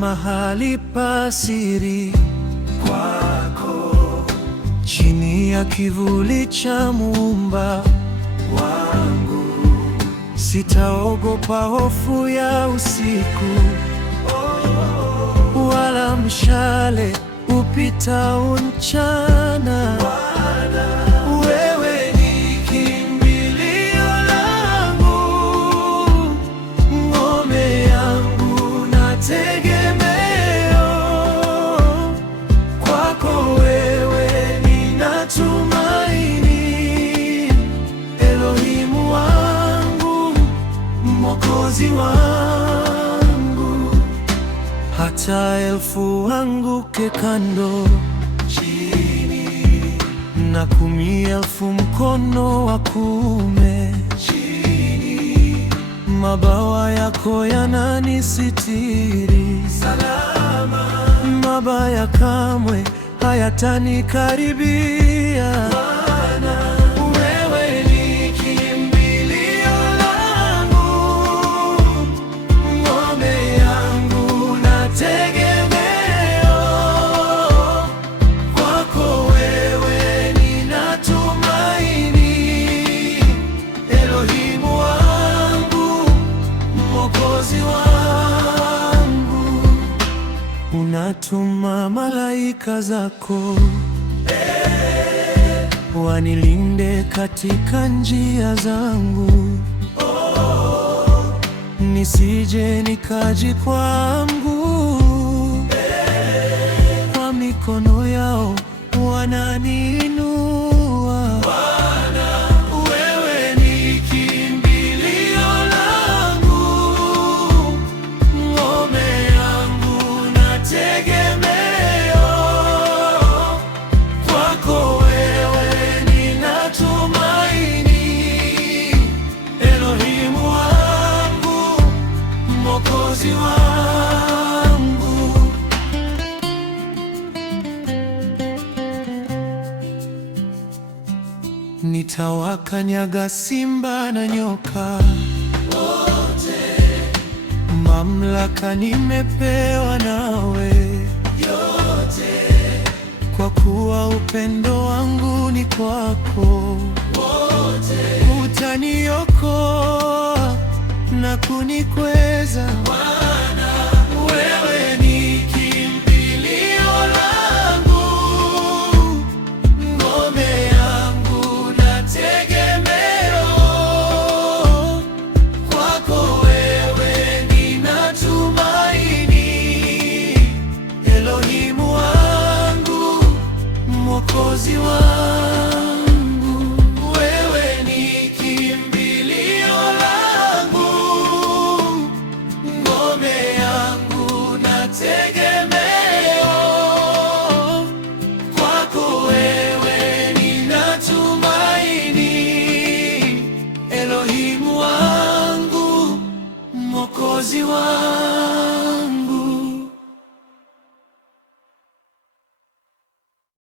mahali pa siri kwako, chini ya kivuli cha Muumba wangu. Sitaogopa hofu ya usiku, wala mshale upitao mchana. Wewe ni kimbilio langu, ngome yangu na tegemeo. Kwako wewe ninatumaini, Elohimu wangu, Mwokozi wangu. Hata elfu anguke kando chini, na 10,000 mkono wa kuume chini, mabawa yako yananisitiri salama. Mabaya kamwe hayatanikaribia. Wewe ni kimbilio langu, ngome yangu na tegemeo. Kwako wewe ninatumaini, Elohimu wangu, Mwokozi wangu. Unatuma malaika zako wanilinde katika njia zangu, nisije nikajikwaa mguu. Kwa mikono yao wananiinua. Wewe ni kimbilio langu, ngome yangu na tegemeo. Kwako wewe ninatumaini, Elohimu wangu, Mwokozi wangu. Nitawakanyaga simba na nyoka wote, mamlaka nimepewa nawe yote. Kwa kuwa upendo wangu ni kwako wote, utaniokoa na kunikweza. Bwana, wewe ni